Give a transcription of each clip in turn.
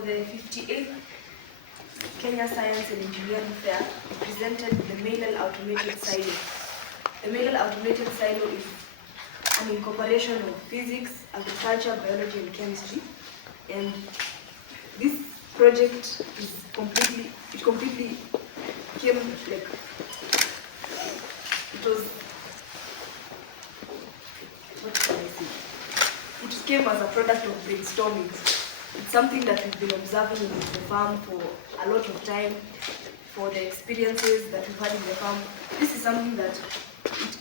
for the 58th Kenya Science and Engineering Fair, we presented the Mailel Automated Silo. The Mailel Automated Silo is an incorporation of physics, agriculture, biology, and chemistry. And this project is completely came like, it was, what can I say? It came as a product of brainstorming. It's something that we've been observing in the farm for a lot of time, for the experiences that we've had in the farm. This is something that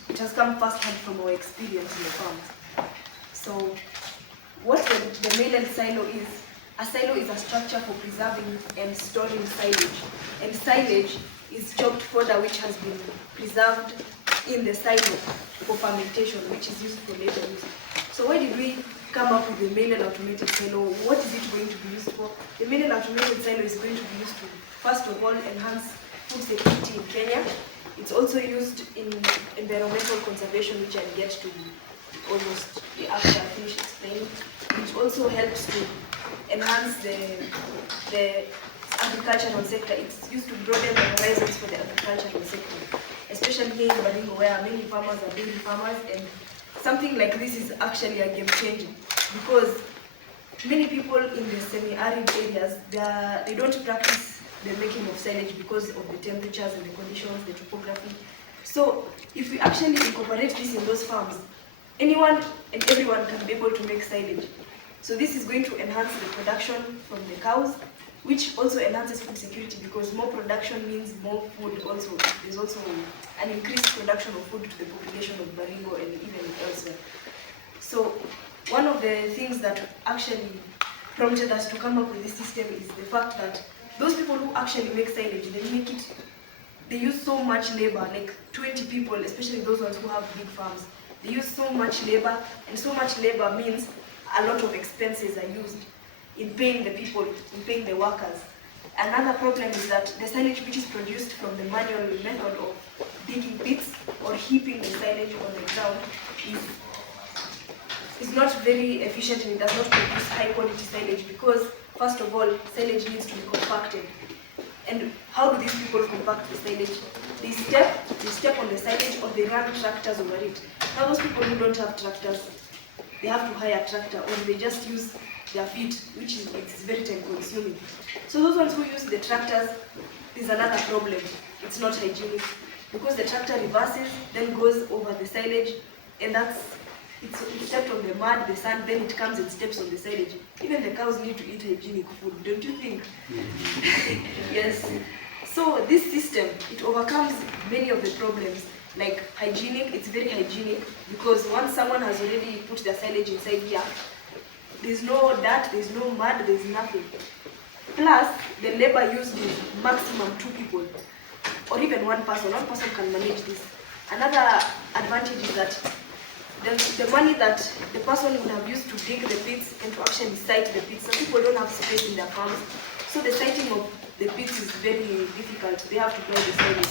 it has come first-hand from our experience in the farm. So what the Mailel silo is, a silo is a structure for preserving and storing silage. And silage is chopped fodder which has been preserved in the silo for fermentation, which is used for later use. So why did we come up with the Mailel Automated Silo? What is it going to be used for? The Mailel Automated Silo is going to be used to, first of all, enhance food security in Kenya. It's also used in environmental conservation, which I'll get to almost after I finish explaining. It also helps to enhance the agricultural sector. It's used to broaden the horizons for the agricultural sector, especially here in Baringo, where many farmers are dairy farmers, and something like this is actually a game changer, because many people in the semi-arid areas, they don't practice the making of silage because of the temperatures and the conditions, the topography. So if we actually incorporate this in those farms, anyone and everyone can be able to make silage. So this is going to enhance the production from the cows, which also enhances food security, because more production means more food. Also, there's also an increased production of food to the population of Baringo and even elsewhere. So one of the things that actually prompted us to come up with this system is the fact that those people who actually make silage, they use so much labor, like 20 people, especially those ones who have big farms. They use so much labor, and so much labor means a lot of expenses are used in paying the people, in paying the workers. Another problem is that the silage which is produced from the manual method of digging pits or heaping the silage on the ground is not very efficient, and it does not produce high quality silage, because first of all, silage needs to be compacted. And how do these people compact the silage? They step on the silage, or they run tractors over it. Now those people who don't have tractors, they have to hire a tractor, or they just use their feet, which is very time consuming. So those ones who use the tractors, there's another problem. It's not hygienic, because the tractor reverses, then goes over the silage, and it's stepped on the mud, the sand, then it comes and steps on the silage. Even the cows need to eat hygienic food, don't you think? Yes. So this system, it overcomes many of the problems. Like hygienic, it's very hygienic, because once someone has already put their silage inside here, there's no dirt, there's no mud, there's nothing. Plus, the labor used is maximum 2 people, or even one person. One person can manage this. Another advantage is that the money that the person would have used to dig the pits and to actually site the pits, some people don't have space in their farms, so the siting of the pits is very difficult. They have to buy the silage.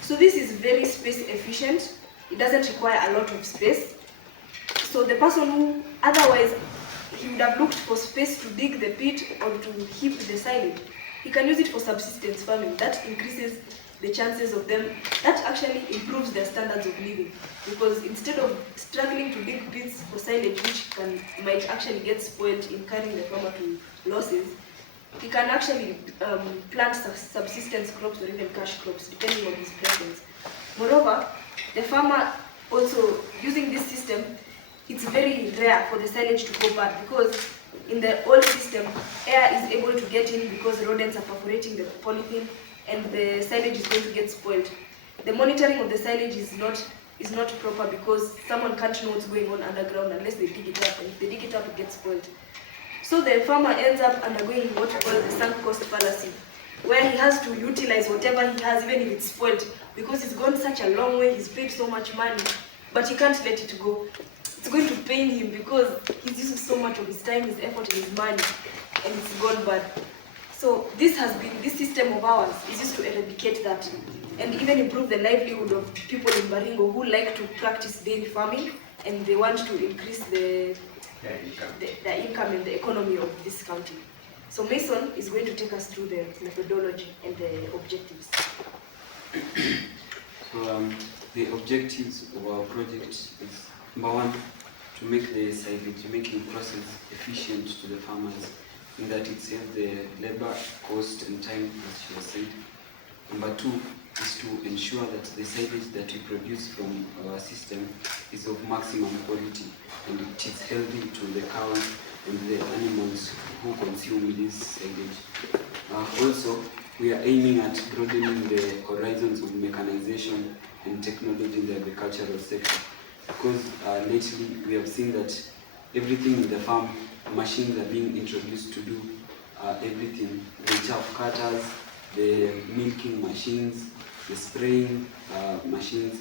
So this is very space efficient. It doesn't require a lot of space. So the person who otherwise he would have looked for space to dig the pit or to heap the silage, he can use it for subsistence farming. That increases the chances of them, that actually improves their standards of living, because instead of struggling to dig pits for silage, which might actually get spoiled in carrying the farmer to losses, he can actually plant subsistence crops or even cash crops, depending on his preference. Moreover, the farmer also, using this system, it's very rare for the silage to go bad, because in the old system, air is able to get in because rodents are perforating the polythene, and the silage is going to get spoiled. The monitoring of the silage is not proper, because someone can't know what's going on underground unless they dig it up, and if they dig it up, it gets spoiled. So the farmer ends up undergoing what we call the sunk cost fallacy, where he has to utilize whatever he has, even if it's spoiled, because he's gone such a long way, he's paid so much money, but he can't let it go. It's going to pain him, because he's using so much of his time, his effort, and his money, and it's gone bad. So this system of ours is used to eradicate that, and even improve the livelihood of people in Baringo who like to practice dairy farming, and they want to increase the income and the economy of this county. So Maison is going to take us through the methodology and the objectives. So the objectives of our project is, number one, to make the silage making process efficient to the farmers, in that it saves the labor, cost and time, as she has said. Number two is to ensure that the silage that we produce from our system is of maximum quality and it is healthy to the cows and the animals who consume this silage. Also, we are aiming at broadening the horizons of mechanization and technology in the agricultural sector, because lately we have seen that everything in the farm, machines are being introduced to do everything. The chaff cutters, the milking machines, the spraying machines.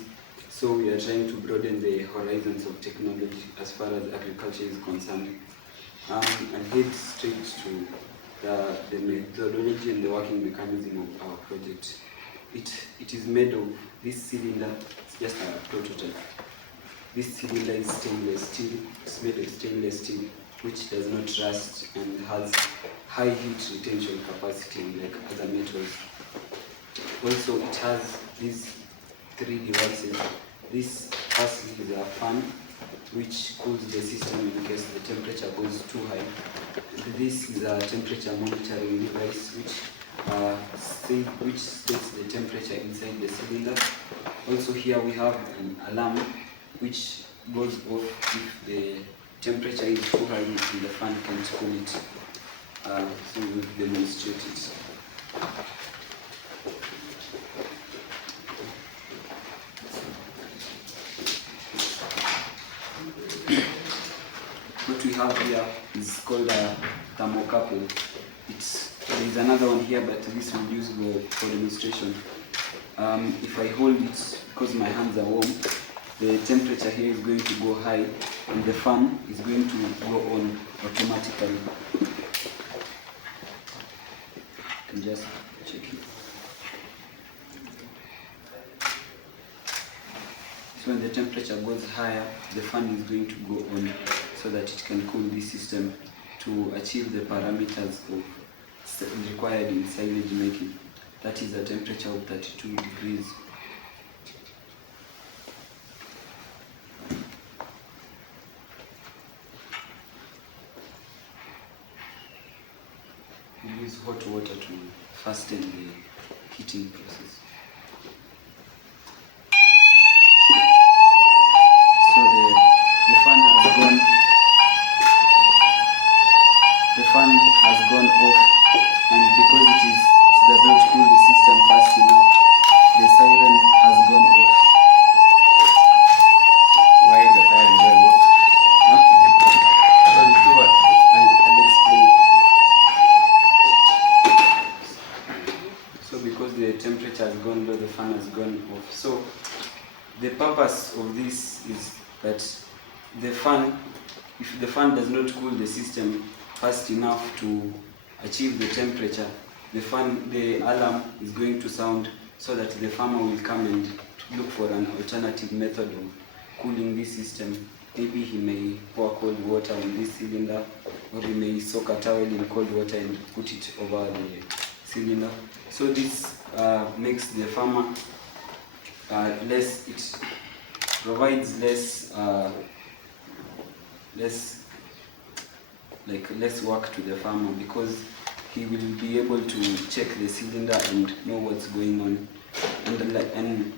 So we are trying to broaden the horizons of technology as far as agriculture is concerned. I'll head straight to the methodology and the working mechanism of our project. It is made of this cylinder. It's just a prototype. This cylinder is stainless steel. It's made of stainless steel, which does not rust and has high heat retention capacity like other metals. Also, it has these three devices. This firstly is a fan, which cools the system in case the temperature goes too high. This is a temperature monitoring device which states the temperature inside the cylinder. Also here we have an alarm which goes off if the temperature is too high and the fan can't cool it. So we'll demonstrate it. What we have here is called a thermocouple. There is another one here, but this will be used for demonstration. If I hold it, because my hands are warm, the temperature here is going to go high and the fan is going to go on automatically. You can just check it. So when the temperature goes higher, the fan is going to go on so that it can cool this system to achieve the parameters required in silage making. That is a temperature of 32 degrees. We use hot water to fasten the heating process. So the fan has gone off, and because it does not cool the system fast enough, the siren has gone off. Why is the siren going off? Because it's too hot. I'll explain. So because the temperature has gone low, the fan has gone off. So the purpose of this is that if the fan does not cool the system fast enough to achieve the temperature, the alarm is going to sound so that the farmer will come and look for an alternative method of cooling this system. Maybe he may pour cold water on this cylinder, or he may soak a towel in cold water and put it over the cylinder. So this makes the farmer it provides less work to the farmer, because he will be able to check the cylinder and know what's going on. And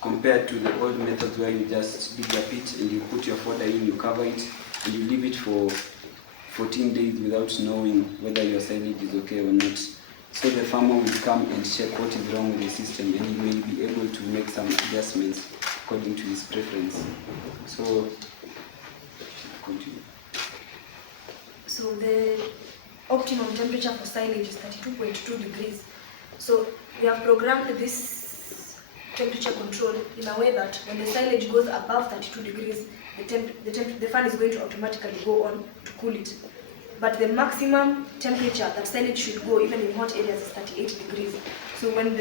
compared to the old methods where you just dig a pit and you put your fodder in, you cover it, and you leave it for 14 days without knowing whether your silage is okay or not. So the farmer will come and check what is wrong with the system, and he may be able to make some adjustments according to his preference. So, continue. So the optimum temperature for silage is 32.2 degrees. So we have programmed this temperature control in a way that when the silage goes above 32 degrees, the fan is going to automatically go on to cool it. But the maximum temperature that silage should go, even in hot areas, is 38 degrees. So when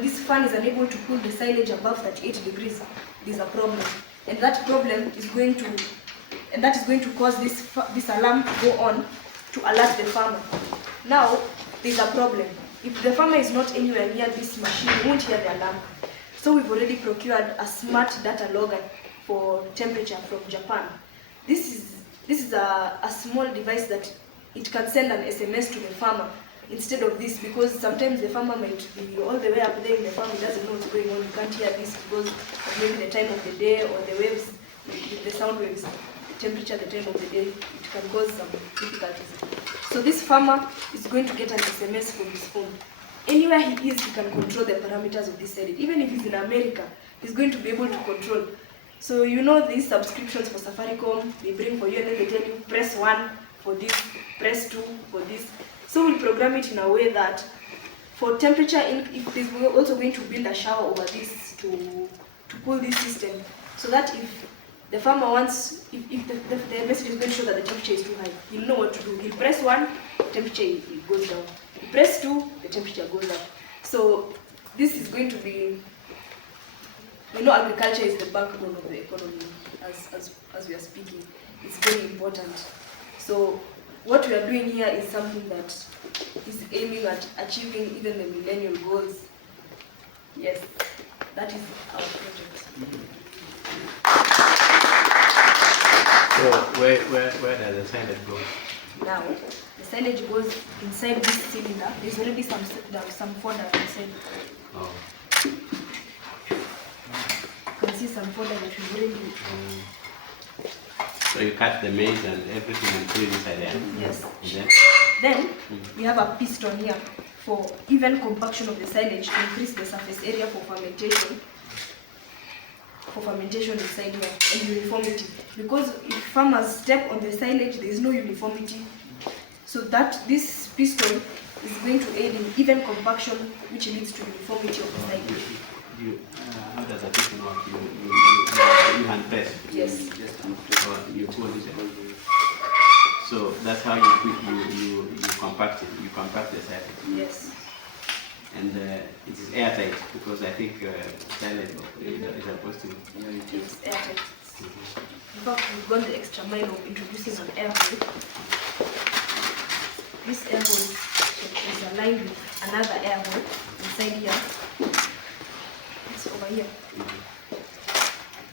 this fan is unable to cool the silage above 38 degrees, there's a problem. And that problem is going to cause this alarm to go on to alert the farmer. Now, there's a problem. If the farmer is not anywhere near this machine, he won't hear the alarm. So we've already procured a smart data logger for temperature from Japan. This is a small device that it can send an SMS to the farmer instead of this, because sometimes the farmer might be all the way up there in the farm, he doesn't know what's going on, you can't hear this because of maybe the time of the day or the waves, the sound waves, the temperature, the time of the day, it can cause some difficulties. So this farmer is going to get an SMS from his phone. Anywhere he is, he can control the parameters of this silage. Even if he's in America, he's going to be able to control. So you know these subscriptions for Safaricom, they bring for you and then they tell you press 1 for this, press 2 for this. So we'll program it in a way that for temperature, if we're also going to build a shower over this to pull this system, so that if the farmer wants, if the message is going to show that the temperature is too high, he'll know what to do. He'll press 1, temperature it goes down. He'll press 2, the temperature goes up. So this is going to be, you know, agriculture is the backbone of the economy, as we are speaking. It's very important. So what we are doing here is something that is aiming at achieving even the millennial goals. Yes, that is our project. So where does the silage go? Now, the silage goes inside this cylinder. There's already some fodder inside. Oh. You can see some fodder that we've already. So you cut the maize and everything and put it inside there? Yes. And Then we have a piston here for even compaction of the silage to increase the surface area for fermentation. Inside here and uniformity. Because if farmers step on the silage, there is no uniformity. So that this piston is going to aid in even compaction, which leads to uniformity of the silage. How does that piston work? You hand press? Yes. Or you pull it. So that's how you compact it. You compact the silage. Yes. And it is airtight because I think silage is supposed to. It's airtight. In fact, we've gone the extra mile of introducing an air hole. This air hole is aligned with another air hole inside here. It's over here.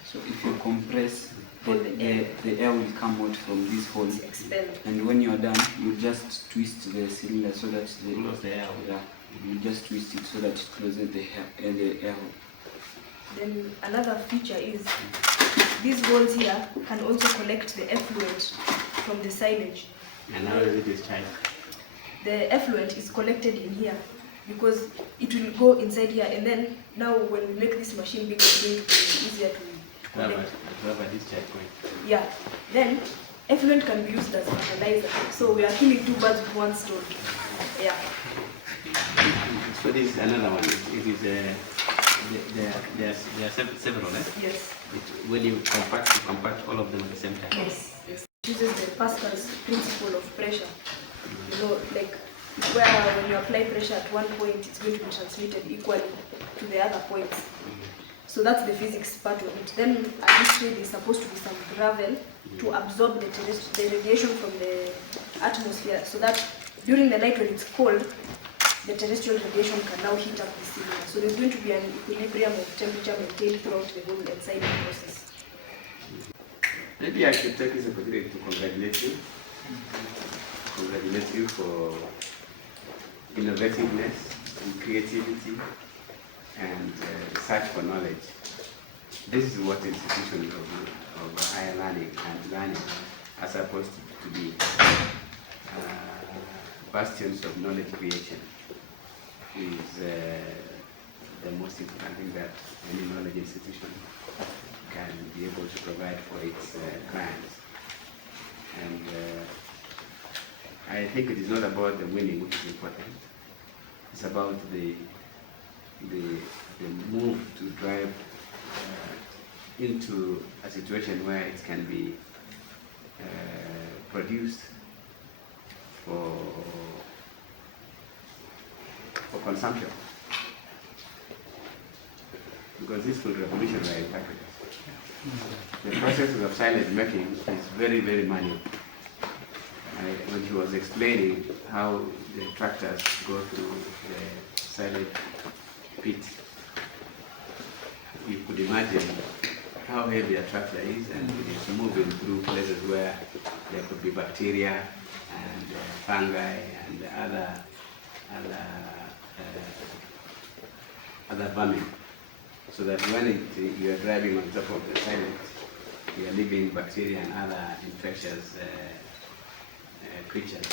So if you compress, the air will come out from this hole. It's expelled. And when you're done, you just twist the cylinder so that Close the air. Yeah, you just twist it so that it closes the air hole. Then another feature is these holes here can also collect the effluent from the silage. And how is it discharged? The effluent is collected in here because it will go inside here, and then now when we make this machine bigger, it's going to be easier to collect. Have a discharge point. Yeah. Then effluent can be used as fertilizer. So we are killing two birds with one stone. Yeah. So this is another one. It is there are several. Yes. When you compact all of them at the same time. Yes. Yes. It uses the Pascal's principle of pressure. You know, like where when you apply pressure at one point, it's going to be transmitted equally to the other points. So that's the physics part of it. Then additionally, there's supposed to be some gravel to absorb the radiation from the atmosphere, so that during the night when it's cold, the terrestrial radiation can now heat up the cylinder. So there's going to be an equilibrium of temperature maintained throughout the whole inside the process. Maybe I should take this opportunity to congratulate you. Congratulate you for innovativeness and creativity and search for knowledge. This is what institutions of higher learning and learning are supposed to be. Bastions of knowledge creation is the most important thing that any knowledge institution can be able to provide for its clients. And I think it is not about the winning which is important. It's about the move to drive into a situation where it can be produced for consumption. Because this will revolutionize packages. The process of silage making is very, very manual. When he was explaining how the tractors go through the silage pit. You could imagine how heavy a tractor is, and it's moving through places where there could be bacteria and fungi and other vermin. So that when you are driving on top of the silage, you are leaving bacteria and other infectious creatures.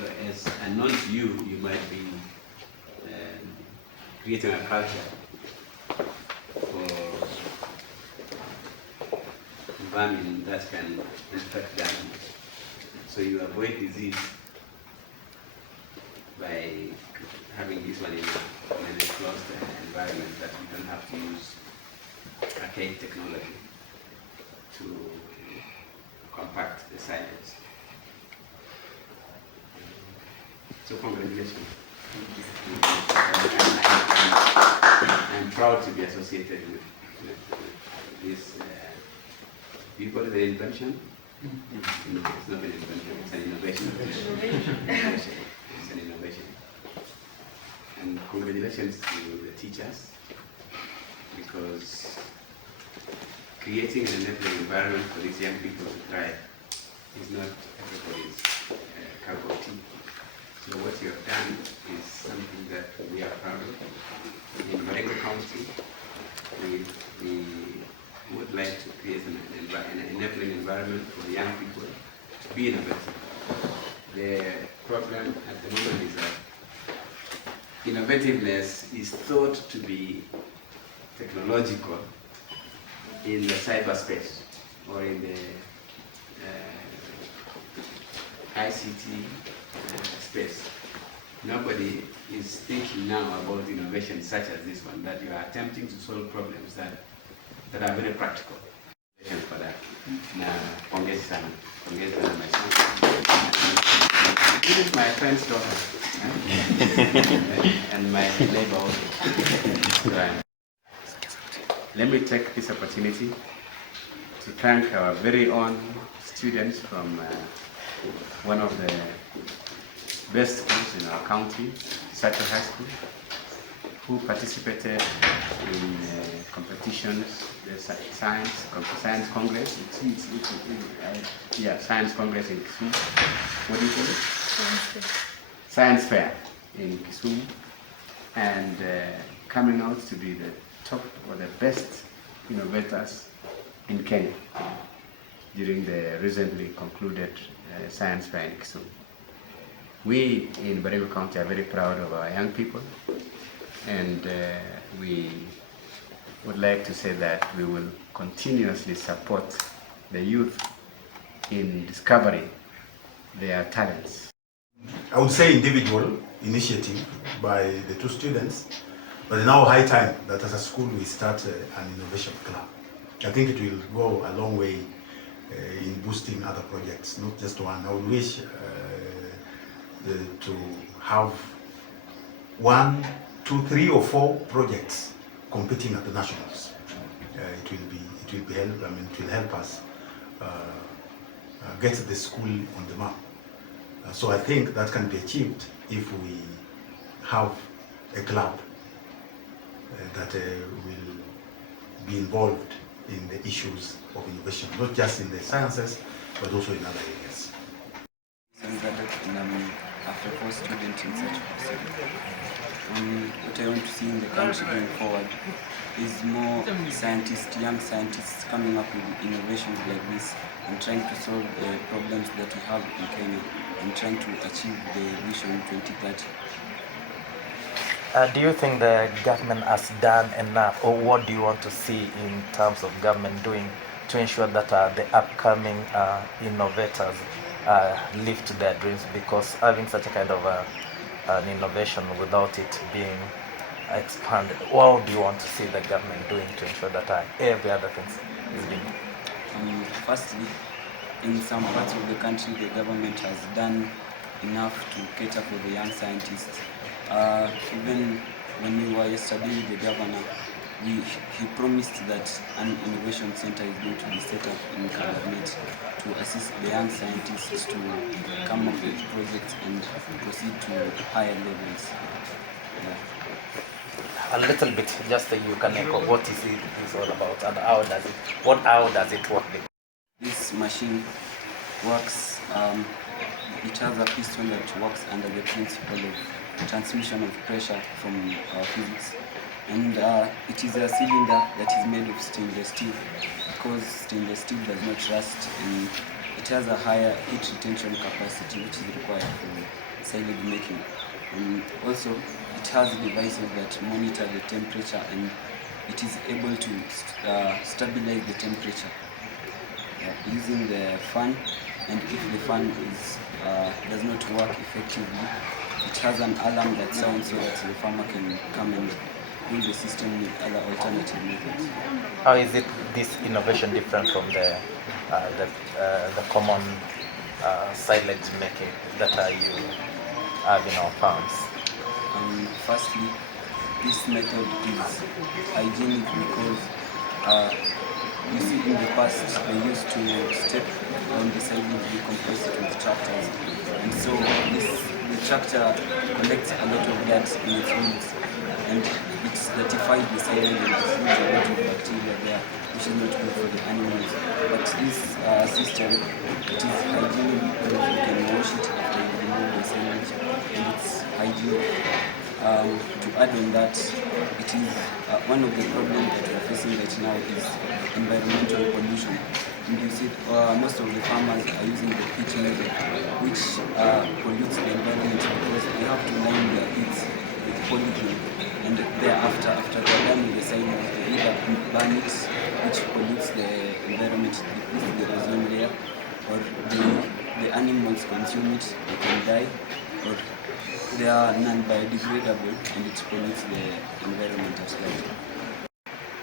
So as unknown to you, you might be creating a culture for vermin that can infect them. So you avoid disease by having this one in an enclosed environment, that you don't have to use archaic technology to compact the silage. So congratulations. I'm proud to be associated with this. Do you call it an invention? No, it's not an invention, it's an innovation. It's an innovation. And congratulations to the teachers, because creating an enabling environment for these young people to thrive is not everybody's cup of tea. So what you have done is something that we are proud of. In Mailel County, we would like to create an enabling environment for young people to be innovative. The problem at the moment is that innovativeness is thought to be technological in the cyberspace or in the ICT space. Nobody is thinking now about innovation such as this one, that you are attempting to solve problems that are very practical. For that. Now, pongezi sana my son. This is my friend's daughter, and my neighbor also. Let me take this opportunity to thank our very own students from one of the best schools in our county, Sacho High School, who participated in competitions, the Science Congress. Science Congress in Kisumu. What do you call it? Science Fair in Kisumu, and coming out to be the top or the best innovators in Kenya during the recently concluded Science Fair in Kisumu. We in Baringo County are very proud of our young people, and we would like to say that we will continuously support the youth in discovering their talents. I would say individual initiative by the two students, but now high time that as a school we start an innovation club. I think it will go a long way in boosting other projects, not just one. I would wish to have 1, 2, 3 or 4 projects competing at the nationals. It will help us get the school on the map. So I think that can be achieved if we have a club that will be involved in the issues of innovation, not just in the sciences, but also in other areas. I'm Zadok, and I'm a F4 student in Sacho High School. What I want to see in the country going forward is more scientists, young scientists coming up with innovations like this and trying to solve the problems that we have in Kenya and trying to achieve the Vision 2030. Do you think the government has done enough, or what do you want to see in terms of government doing to ensure that the upcoming innovators live to their dreams? Because having such a kind of an innovation without it being expanded, what do you want to see the government doing to ensure that every other thing is being? Firstly, in some parts of the country, the government has done enough to cater for the young scientists. Even when we were yesterday with the governor, he promised that an innovation center is going to be set up in Kabarnet to assist the young scientists to come up with projects and proceed to higher levels. A little bit, just so you can echo what is all about and how does it work? This machine works, it has a piston that works under the principle of transmission of pressure from physics, and it is a cylinder that is made of stainless steel, because stainless steel does not rust, and it has a higher heat retention capacity which is required for silage making. And also it has devices that monitor the temperature, and it is able to stabilize the temperature using the fan. And if the fan does not work effectively, it has an alarm that sounds so that the farmer can come and cool the system with other alternative methods. How is this innovation different from the common silage making that you have in our farms? Firstly, this method is hygienic because you see, in the past they used to step on the silage, decompress it with tractors, and so the tractor collects a lot of dirt in its wheels, and it certifies the silage and it leaves a lot of bacteria there, which is not good for the animals. But this system, it is hygienic because you can wash it after you remove the silage, and it's hygienic. To add on that, it is one of the problems that we are facing right now is environmental pollution. And you see, most of the farmers are using the pitch method, which pollutes the environment because they have to line their pits with polythene, and thereafter, after they're done with the silage, they either burn it, which pollutes the environment, decreases the ozone layer, or the animals consume it, they can die, or they are non-biodegradable, and it pollutes the environment as well.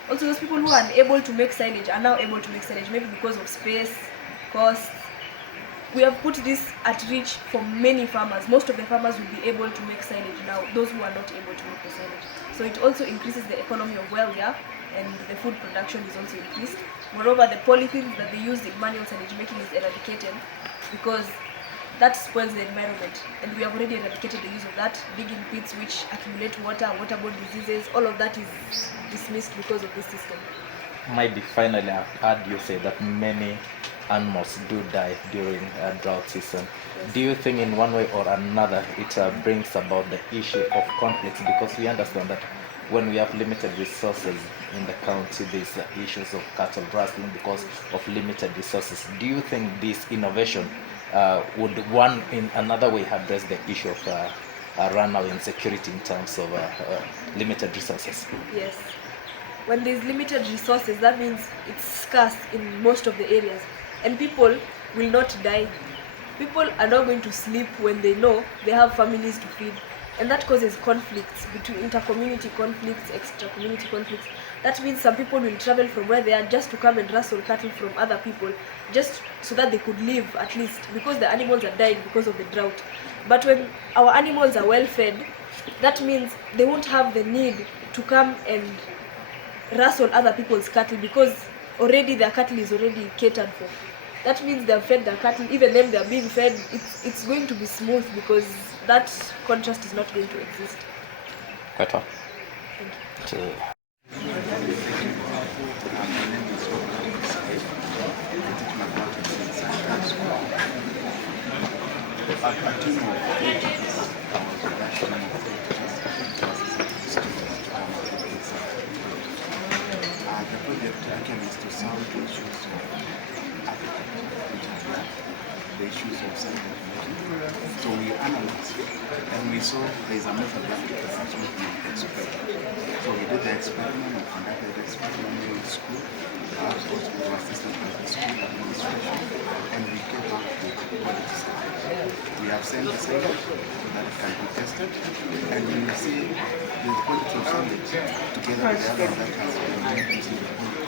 Also, those people who are unable to make silage are now able to make silage, maybe because of space, cost. We have put this at reach for many farmers. Most of the farmers will be able to make silage now, those who are not able to make the silage. So it also increases the economy of where we are, and the food production is also increased. Moreover, the polythene that they use in manual silage making is eradicated, because that spoils the environment, and we have already eradicated the use of that. Digging pits which accumulate water, waterborne diseases, all of that is dismissed because of this system. Maybe finally, I've heard you say that many animals do die during a drought season. Yes. Do you think in one way or another it brings about the issue of conflicts? Because we understand that when we have limited resources in the county, there's issues of cattle rustling because of limited resources. Do you think this innovation would one in another way address the issue of runaway insecurity in terms of limited resources? Yes. When there's limited resources, that means it's scarce in most of the areas, and people will not die. People are not going to sleep when they know they have families to feed, and that causes conflicts between inter-community conflicts, extra-community conflicts. That means some people will travel from where they are just to come and rustle cattle from other people, just so that they could live at least, because the animals are dying because of the drought. But when our animals are well fed, that means they won't have the need to come and rustle other people's cattle, because already their cattle is already catered for. That means they've fed their cattle, even them they're being fed, it's going to be smooth, because that contrast is not going to exist. Better. Thank you. The project actually is to solve the issues of agriculture, the issues of silage. So we analyzed and we saw there is a method that we can absolutely experiment. So we did the experiment, we conducted the experiment in the school, also with assistant of the school administration, and we came up with quality silage. We have sent the silage so that it can be tested, and we will see the quality of silage together with the other that has been made using the quality.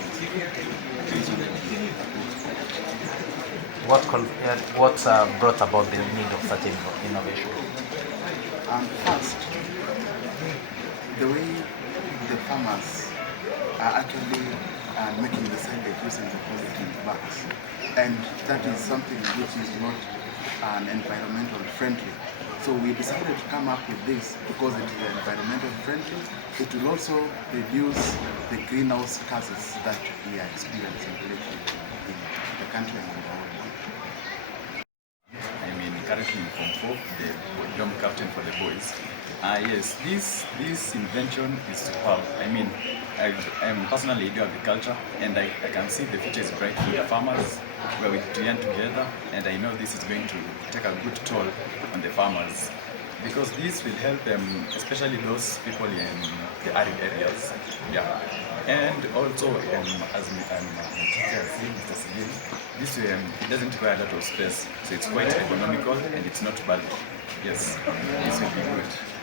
What brought about the need of such innovation? First, the way the farmers are actually making the silage using the polythene bags. And that is something which is not environmental friendly. So we decided to come up with this because it is environmental friendly. It will also reduce the greenhouse gases that we are experiencing lately in the country and in the world. I mean, currently in Form 4, the dome captain for the boys. Yes, this invention is superb. I mean, I'm personally do agriculture, and I can see the future is bright for the farmers. We're with Tuyaan together, and I know this is going to take a good toll on the farmers, because this will help them, especially those people in the arid areas. Yeah, and also as my teacher said, Mr. Sigil, this it doesn't require a lot of space, so it's quite economical and it's not bad. Yes, this will be good.